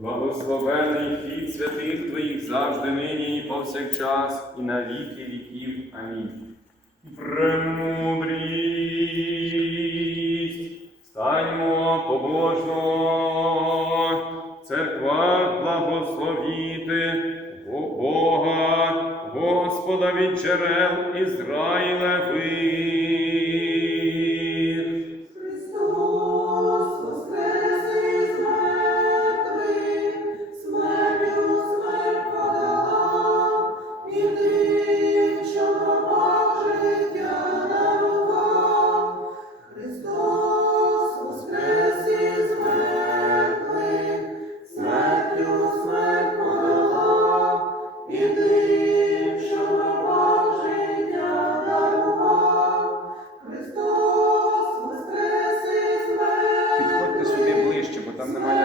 Благословений хід святих Твоїх завжди нині і повсякчас, і на віки віків. Амінь. Премудрість, станьмо побожно, церква благословіти Бога, Господа від джерел Ізраїлевих. Assalamualaikum.